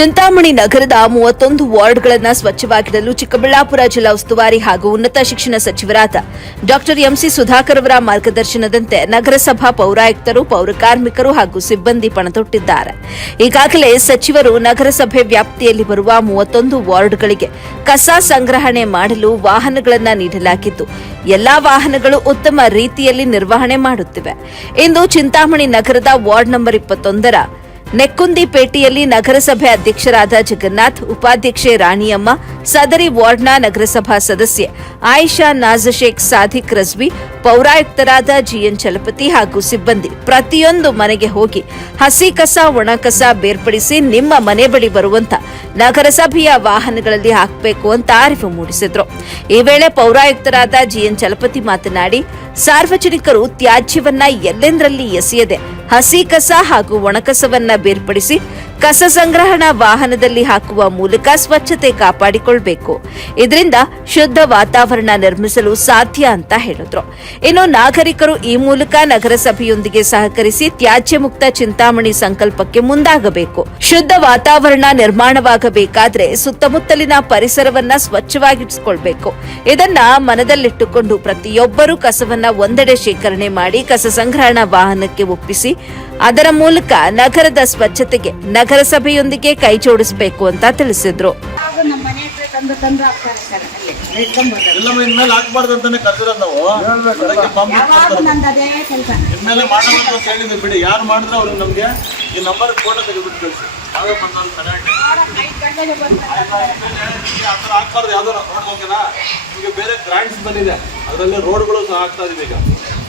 ಚಿಂತಾಮಣಿ ನಗರದ ಮೂವತ್ತೊಂದು ವಾರ್ಡ್ಗಳನ್ನು ಸ್ವಚ್ಛವಾಗಿಡಲು ಚಿಕ್ಕಬಳ್ಳಾಪುರ ಜಿಲ್ಲಾ ಉಸ್ತುವಾರಿ ಹಾಗೂ ಉನ್ನತ ಶಿಕ್ಷಣ ಸಚಿವರಾದ ಡಾಕ್ಟರ್ ಎಂಸಿ ಸುಧಾಕರ್ ಅವರ ಮಾರ್ಗದರ್ಶನದಂತೆ ನಗರಸಭಾ ಪೌರಾಯುಕ್ತರು, ಪೌರಕಾರ್ಮಿಕರು ಹಾಗೂ ಸಿಬ್ಬಂದಿ ಪಣತೊಟ್ಟಿದ್ದಾರೆ. ಈಗಾಗಲೇ ಸಚಿವರು ನಗರಸಭೆ ವ್ಯಾಪ್ತಿಯಲ್ಲಿ ಬರುವ ಮೂವತ್ತೊಂದು ವಾರ್ಡ್ಗಳಿಗೆ ಕಸ ಸಂಗ್ರಹಣೆ ಮಾಡಲು ವಾಹನಗಳನ್ನು ನೀಡಲಾಗಿದ್ದು, ಎಲ್ಲಾ ವಾಹನಗಳು ಉತ್ತಮ ರೀತಿಯಲ್ಲಿ ನಿರ್ವಹಣೆ ಮಾಡುತ್ತಿವೆ. ಇಂದು ಚಿಂತಾಮಣಿ ನಗರದ ವಾರ್ಡ್ ನಂಬರ್ ಇಪ್ಪತ್ತೊಂದರ ನೆಕ್ಕುಂದಿಪೇಟೆಯಲ್ಲಿ ನಗರಸಭೆ ಅಧ್ಯಕ್ಷರಾದ ಜಗನ್ನಾಥ್ ಉಪಾಧ್ಯಕ್ಷೆ ರಾಣಿಯಮ್ಮ ಸದರಿ ವಾರ್ಡ್ನ ನಗರಸಭಾ ಸದಸ್ಯೆ ಆಯಿಷಾ ನಾಜಶೇಖ್ ಸಾದಿಕ್ ರಜ್ವಿ ಪೌರಾಯುಕ್ತರಾದ ಜಿಎನ್ ಚಲಪತಿ ಹಾಗೂ ಸಿಬ್ಬಂದಿ ಪ್ರತಿಯೊಂದು ಮನೆಗೆ ಹೋಗಿ ಹಸಿ ಕಸ, ಒಣ ಕಸ ಬೇರ್ಪಡಿಸಿ ನಿಮ್ಮ ಮನೆ ಬಳಿ ಬರುವಂತ ನಗರಸಭೆಯ ವಾಹನಗಳಲ್ಲಿ ಹಾಕಬೇಕು ಅಂತ ಅರಿವು ಮೂಡಿಸಿದ್ರು. ಈ ವೇಳೆ ಪೌರಾಯುಕ್ತರಾದ ಜಿಎನ್ ಚಲಪತಿ ಮಾತನಾಡಿ, ಸಾರ್ವಜನಿಕರು ತ್ಯಾಜ್ಯವನ್ನ ಎಲ್ಲೆಂದರಲ್ಲಿ ಎಸೆಯದೆ ಹಸಿ ಕಸ ಹಾಗೂ ಒಣಕಸವನ್ನ ಬೇರ್ಪಡಿಸಿ ಕಸ ಸಂಗ್ರಹಣಾ ವಾಹನದಲ್ಲಿ ಹಾಕುವ ಮೂಲಕ ಸ್ವಚ್ಛತೆ ಕಾಪಾಡಿಕೊಳ್ಬೇಕು. ಇದರಿಂದ ಶುದ್ಧ ವಾತಾವರಣ ನಿರ್ಮಿಸಲು ಸಾಧ್ಯ ಅಂತ ಹೇಳಿದ್ರು. ಇನ್ನು ನಾಗರಿಕರು ಈ ಮೂಲಕ ನಗರಸಭೆಯೊಂದಿಗೆ ಸಹಕರಿಸಿ ತ್ಯಾಜ್ಯ ಮುಕ್ತ ಚಿಂತಾಮಣಿ ಸಂಕಲ್ಪಕ್ಕೆ ಮುಂದಾಗಬೇಕು. ಶುದ್ಧ ವಾತಾವರಣ ನಿರ್ಮಾಣವಾಗಬೇಕಾದ್ರೆ ಸುತ್ತಮುತ್ತಲಿನ ಪರಿಸರವನ್ನ ಸ್ವಚ್ಛವಾಗಿಟ್ಸ್ಕೊಳ್ಬೇಕು ಇದನ್ನ ಮನದಲ್ಲಿಟ್ಟುಕೊಂಡು ಪ್ರತಿಯೊಬ್ಬರೂ ಕಸವನ್ನ ಒಂದೆಡೆ ಶೇಖರಣೆ ಮಾಡಿ ಕಸ ಸಂಗ್ರಹಣಾ ವಾಹನಕ್ಕೆ ಒಪ್ಪಿಸಿ ಅದರ ಮೂಲಕ ನಗರದ ಸ್ವಚ್ಛತೆಗೆ ನಗರಸಭೆಯೊಂದಿಗೆ ಕೈ ಜೋಡಿಸಬೇಕು ಅಂತ ತಿಳಿಸಿದ್ರು. ಬೇರೆ ಗ್ರಾಂಟ್ಸ್ ಬಂದಿದೆ. ಅದರಲ್ಲಿ ರೋಡ್ಗಳು ಸಹ ಆಗ್ತಾ ಇದೀವಿ ಈಗ.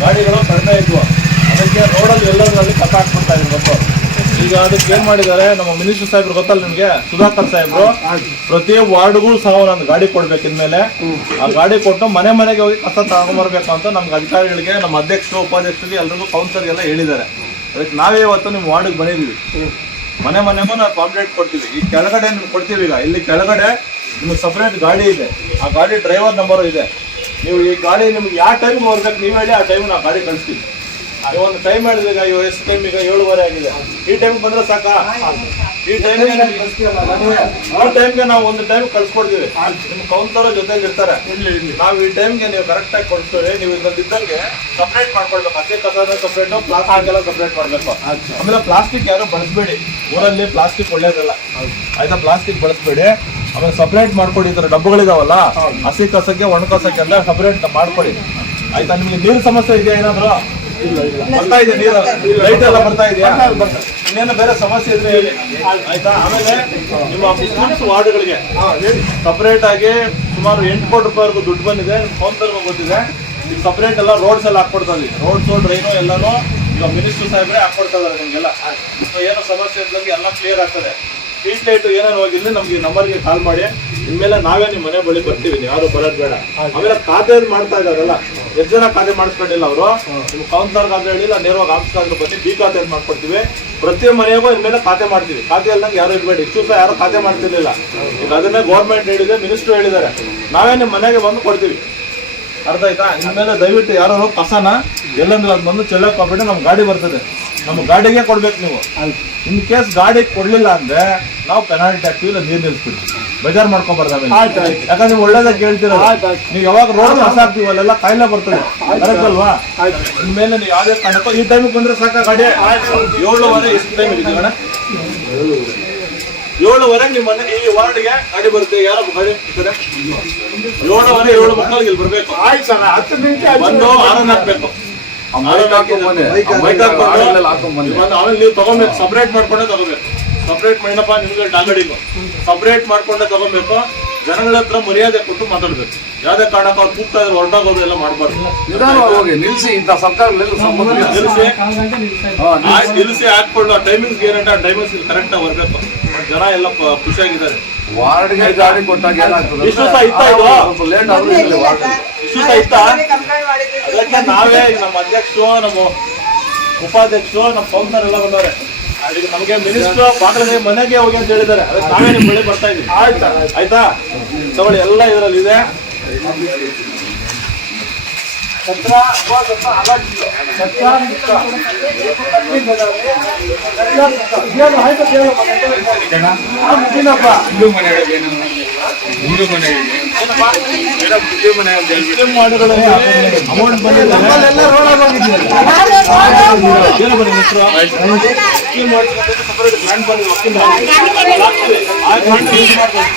ಗಾಡಿಗಳು ಕಡಿಮೆ ಇದ್ವು. ಅದಕ್ಕೆ ರೋಡಲ್ಲಿ ಎಲ್ಲರಲ್ಲಿ ಕಸ ಹಾಕ್ಬಿಡ್ತಾ ಇದ್ರು ಗೊತ್ತು. ಈಗ ಅದಕ್ಕೆ ಏನ್ ಮಾಡಿದ್ದಾರೆ, ನಮ್ಮ ಮಿನಿಸ್ಟರ್ ಸಾಹೇಬ್ರು ಗೊತ್ತಲ್ಲ ನಿಮ್ಗೆ? ಸುಧಾಕರ್ ಸಾಹೇಬ್ರು. ಪ್ರತಿ ವಾರ್ಡ್ಗೂ ಸಹ ಒಂದೊಂದು ಗಾಡಿ ಕೊಡ್ಬೇಕು ಇನ್ಮೇಲೆ. ಆ ಗಾಡಿ ಕೊಟ್ಟು ಮನೆ ಮನೆಗೆ ಹೋಗಿ ಕಸ ತಗೊಂಬರ್ಬೇಕು ಅಂತ ನಮ್ಗೆ ಅಧಿಕಾರಿಗಳಿಗೆ, ನಮ್ಮ ಅಧ್ಯಕ್ಷರು, ಉಪಾಧ್ಯಕ್ಷರಿಗೆ ಎಲ್ರಿಗೂ ಕೌನ್ಸಿಲರ್ಗೆಲ್ಲ ಹೇಳಿದ್ದಾರೆ. ಅದಕ್ಕೆ ನಾವೇ ಇವತ್ತು ನಿಮ್ಮ ವಾರ್ಡ್ಗೆ ಬಂದಿದ್ದೀವಿ. ಮನೆ ಮನೆಗೂ ನಾವು ಕಾಂಪ್ಲೇಂಟ್ ಕೊಡ್ತೀವಿ. ಈ ಕೆಳಗಡೆ ಕೊಡ್ತೀವಿ ಈಗ. ಇಲ್ಲಿ ಕೆಳಗಡೆ ನಿಮ್ಗೆ ಸಪ್ರೇಟ್ ಗಾಡಿ ಇದೆ. ಆ ಗಾಡಿ ಡ್ರೈವರ್ ನಂಬರ್ ಇದೆ. ನೀವು ಈ ಗಾಡಿ ನಿಮ್ಗೆ ಯಾವ ಟೈಮ್ಗೆ ಬರ್ಬೇಕು ನೀವು ಹೇಳಿ ಆ ಟೈಮ್ ನಾವು ಗಾಡಿ ಕಳಿಸ್ತೀವಿ. ಒಂದು ಟೈಮ್ ಹೇಳಿದ್ರೆ ಈಗ ಇವಾಗ ಎಷ್ಟು ಟೈಮ್ ಈಗ ಏಳುವರೆ ಆಗಿದೆ. ಈ ಟೈಮ್ ಬಂದ್ರೆ ಸಾಕಾ? ಈ ಟೈಮ್ಗೆ ಆ ಟೈಮ್ಗೆ ನಾವು ಒಂದು ಟೈಮ್ ಕಳ್ಸ್ಕೊಡ್ತೀವಿ. ನಿಮ್ಮ ಕೌನ್ಸಲರ್ ಜೊತೆಲಿ ಇರ್ತಾರೆ. ನಾವು ಈ ಟೈಮ್ಗೆ ನೀವು ಕರೆಕ್ಟ್ ಆಗಿ ಕೊಡ್ತೀವಿ. ನೀವು ಇದ್ರಲ್ಲಿ ಇದ್ದಂಗೆ ಸಪ್ರೇಟ್ ಮಾಡ್ಕೊಳ್ಬೇಕು. ಅದೇ ಕಸದ ಸಪ್ರೇಟ್ ಪ್ಲಾಸ್ಟಿಕ್ ಎಲ್ಲ ಸಪ್ರೇಟ್ ಮಾಡ್ಬೇಕು. ಆಮೇಲೆ ಪ್ಲಾಸ್ಟಿಕ್ ಯಾರು ಬಳಸಬೇಡಿ. ಊರಲ್ಲಿ ಪ್ಲಾಸ್ಟಿಕ್ ಒಳ್ಳೇದಲ್ಲ. ಆಯ್ತಾ? ಪ್ಲಾಸ್ಟಿಕ್ ಬಳಸಬೇಡಿ. ಆಮೇಲೆ ಸಪ್ರೇಟ್ ಮಾಡ್ಕೊಡಿ ಈ ಥರ ಡಬ್ಬಗಳಿದಾವಲ್ಲ? ಹಸಿ ಕಸಕ್ಕೆ ಒಣ ಕಸಕ್ಕೆ ಎಲ್ಲ ಸಪ್ರೇಟ್ ಮಾಡ್ಕೊಡಿ. ಆಯ್ತಾ? ನಿಮ್ಗೆ ನೀರು ಸಮಸ್ಯೆ ಇದೆಯಾ ಏನಾದ್ರು? ಬರ್ತಾ ಇದೆ ನೀರು? ಲೈಟ್ ಎಲ್ಲ ಬರ್ತಾ ಇದೆಯಾ? ಇನ್ನೇನು ಬೇರೆ ಸಮಸ್ಯೆ ಇದ್ರೆ ಹೇಳಿ. ಆಯ್ತಾ? ಆಮೇಲೆ ನಿಮ್ಮ ಮುಸ್ಲಿಮ್ಸ್ ವಾರ್ಡ್ಗಳಿಗೆ ಸಪರೇಟ್ ಆಗಿ ಸುಮಾರು ಎಂಟು ಕೋಟಿ ರೂಪಾಯಿವರೆಗೂ ದುಡ್ಡು ಬಂದಿದೆ. ಕೌನ್ಸಲ್ ಗೊತ್ತಿದೆ. ಈಗ ಸಪ್ರೇಟ್ ಎಲ್ಲ ರೋಡ್ಸ್ ಎಲ್ಲ ಹಾಕ್ಕೊಡ್ತಾ ಇದೀವಿ. ರೋಡ್ಸ್ ಡ್ರೈನು ಎಲ್ಲಾನು ಈಗ ಮಿನಿಸ್ಟರ್ ಸಾಹೇಬ್ರೆ ಹಾಕ್ಕೊಡ್ತಾ ಇದಾರೆ ನಿಮ್ಗೆಲ್ಲ. ಸೊ ಏನೋ ಸಮಸ್ಯೆ ಇದ್ದಂಗೆ ಎಲ್ಲ ಕ್ಲಿಯರ್ ಆಗ್ತದೆ. ಸ್ಟ್ರೀಟ್ ಲೈಟ್ ಏನಾರು ಹೋಗಿದ್ರೆ ನಮ್ಗೆ ನಂಬರ್ಗೆ ಕಾಲ್ ಮಾಡಿ. ಇನ್ಮೇಲೆ ನಾವೇ ನಿಮ್ಮ ಮನೆ ಬಳಿ ಬರ್ತೀವಿ. ನೀವು ಯಾರು ಬರೋದು ಬೇಡ. ಆಮೇಲೆ ಖಾತೆ ಮಾಡ್ತಾ ಇದಾರಲ್ಲ. ಎಷ್ಟು ಜನ ಖಾತೆ ಮಾಡಿಸ್ಕೊಂಡಿಲ್ಲ ಅವರು. ನಿಮ್ಮ ಕೌನ್ಸಿಲರ್ ಆದ್ರೆ ಹೇಳಿಲ್ಲ ನೇರವಾಗಿ ಆಫೀಸ್ ಆದ್ರೂ ಬನ್ನಿ ಬಿ ಖಾತೆ ಅಂತ ಮಾಡ್ಕೊಡ್ತೀವಿ? ಪ್ರತಿ ಮನೆಗೂ ಇನ್ಮೇಲೆ ಖಾತೆ ಮಾಡ್ತೀವಿ. ಖಾತೆ ಇಲ್ಲದಂಗೆ ಯಾರು ಇರಬೇಡಿ. ಇಷ್ಟು ಸಹ ಯಾರು ಖಾತೆ ಮಾಡ್ತಿರ್ಲಿಲ್ಲ. ಈಗ ಅದನ್ನೇ ಗೌರ್ಮೆಂಟ್ ಹೇಳಿದೆ ಮಿನಿಸ್ಟ್ರು ಹೇಳಿದ್ದಾರೆ. ನಾವೇ ನಿಮ್ಮ ಮನೆಗೆ ಬಂದು ಕೊಡ್ತೀವಿ. ಅರ್ಥ ಆಯ್ತಾ? ಇನ್ಮೇಲೆ ದಯವಿಟ್ಟು ಯಾರು ಕಸನ ಎಲ್ಲಂದ್ರೆ ಅದು ಬಂದು ಚೆಲ್ಲಕ್ ಹೋಗ್ಬಿಟ್ಟು ನಮ್ಮ ಗಾಡಿ ಬರ್ತದೆ. ನಮ್ಮ ಗಾಡಿಗೆ ಕೊಡ್ಬೇಕು ನೀವು. ಇನ್ ಕೇಸ್ ಗಾಡಿ ಕೊಡ್ಲಿಲ್ಲ ಅಂದ್ರೆ ನಾವು ಪೆನಾಲ್ಟಿ ಹಾಕ್ತೀವಿ ಇಲ್ಲ ನೀರು ನಿಲ್ಸ್ಬಿಡ್ತೀವಿ. ಬೇಜಾರ್ ಮಾಡ್ಕೊಬಾರ್ದು ಆಮೇಲೆ. ಯಾಕಂದ್ರೆ ನೀವು ಒಳ್ಳೇದಾಗ ಕೇಳ್ತೀರ ನೀವು ಯಾವಾಗ ರೋಡ್ ಹೊಸ ಹಾಕ್ತೀವಿ ಅಲ್ಲೆಲ್ಲ ಕಾಯಿಲೆ ಬರ್ತದೆ. ಕರೆಕ್ಟ್ ಅಲ್ವಾ ಇನ್ಮೇಲೆ ನೀವು ಯಾವ್ದೇ ಕಾರಣಕ್ಕೂ ಈ ಟೈಮಿಗೆ ಬಂದ್ರೆ ಸಾಕ ಗಾಡಿ ಏಳುವರೆ ಎಷ್ಟು ಟೈಮ್ ಇದೆ ಅಣ್ಣ ಏಳುವರೆಗೆ ನಿಮ್ಮ ಮನೆ ಈ ವಾರ್ಡ್ಗೆ ಗಾಡಿ ಬರುತ್ತೆ. ಯಾರು ಗಾಡಿ? ಏಳುವರೆ ಏಳು ಮಕ್ಕಳಿಗೆ ಇಲ್ಲಿ ಬರ್ಬೇಕು. ಬಂದು ಆರನ್ ಹಾಕ್ಬೇಕು. ಮೈಕ್ ಬಂದು ಮೈಕ್ ಹಾಕ್ಬೇಕು ಆಮೇಲೆ ನೀವು ತಗೋಬೇಕು ಸಪ್ರೇಟ್ ಮಾಡ್ಕೊಂಡೇ ತಗೋಬೇಕು. ಸಪ್ರೇಟ್ ಮಾಡಪ್ಪ ನಿಮ್ಗೆ ಡಾಗಡಿಂಗು ಸಪ್ರೇಟ್ ಮಾಡ್ಕೊಂಡೆ ತಗೋಬೇಕು. ಜನಗಳ ಹತ್ರ ಮರ್ಯಾದೆ ಕೊಟ್ಟು ಮಾತಾಡ್ಬೇಕು. ಯಾವ್ದೇ ಕಾರಣಕ್ಕೆ ಅವ್ರು ಕೂಗ್ತಾ ಇದ್ರೆ ಹೊರಟೋಗೋದು ಎಲ್ಲ ಮಾಡಬಾರ್ದು. ನಿಧಾನವಾಗಿ ಹೋಗಿ ನಿಲ್ಸಿ ಇಂಥ ಸರ್ಕಾರ. ನಿಲ್ಸಿ. ನಿಲ್ಸಿ. ಹಾಕೊಂಡು ಟೈಮಿಂಗ್ಸ್ ಏನಂటే ಆ ಟೈಮಿಂಗ್ಸ್ ಕರೆಕ್ಟ್ ಆಗಿ ಬರ್ಬೇಕು ಜನ ಎಲ್ಲ ಖುಷಿಯಾಗಿದ್ದಾರೆ. ವಾರ್ಡ್ಗೆ ಗಾಡಿ ಕೊಟ್ಟಾಗ ಏನಾಗ್ತದೆ ಇಷ್ಟು ಸಹ ಇತ್ತಾ ಇದು? ಸ್ವಲ್ಪ ಲೇಟ್ ಆದ್ರೆ ಇರ್ಲಿ ವಾರ್ಡ್ ಇಷ್ಟು ಸಹ ಇತ್ತಾ? ಅದಕ್ಕೆ ನಾವೇ ಈಗ ನಮ್ಮ ಅಧ್ಯಕ್ಷರು ನಮ್ಮ ಉಪಾಧ್ಯಕ್ಷರು ನಮ್ಮ ಪೌಂಡರ್ ಎಲ್ಲ ಬಂದವ್ರೆ. ಅದಕ್ಕೆ ನಮಗೆ ಮಿನಿಸ್ಟರ್ ಬಾಗಿಲಿಗೆ ಮನೆಗೆ ಹೋಗಿ ಅಂತ ಹೇಳಿದ್ದಾರೆ. ಅದಕ್ಕೆ ನಾವೇ ನಿಮ್ಮ ಬಳಿ ಬರ್ತಾ ಇದ್ದೀವಿ ಆಯ್ತಾ? ಆಯ್ತಾ? ತಗೊಳ್ಳಿ ಎಲ್ಲ ಇದರಲ್ಲಿ ಇದೆ. ಸತ್ರ ಅಮೌಂಟ್ ಬಂದಿಲ್ಲ ನಮ್ಮಲ್ಲೆಲ್ಲ ರೋಡ್ ಸಪರೇಟ್ grant ಬಂದಿದೆ ವಕೀಲ ಆ grant use ಮಾಡ್ಕೊಳ್ಳಿ.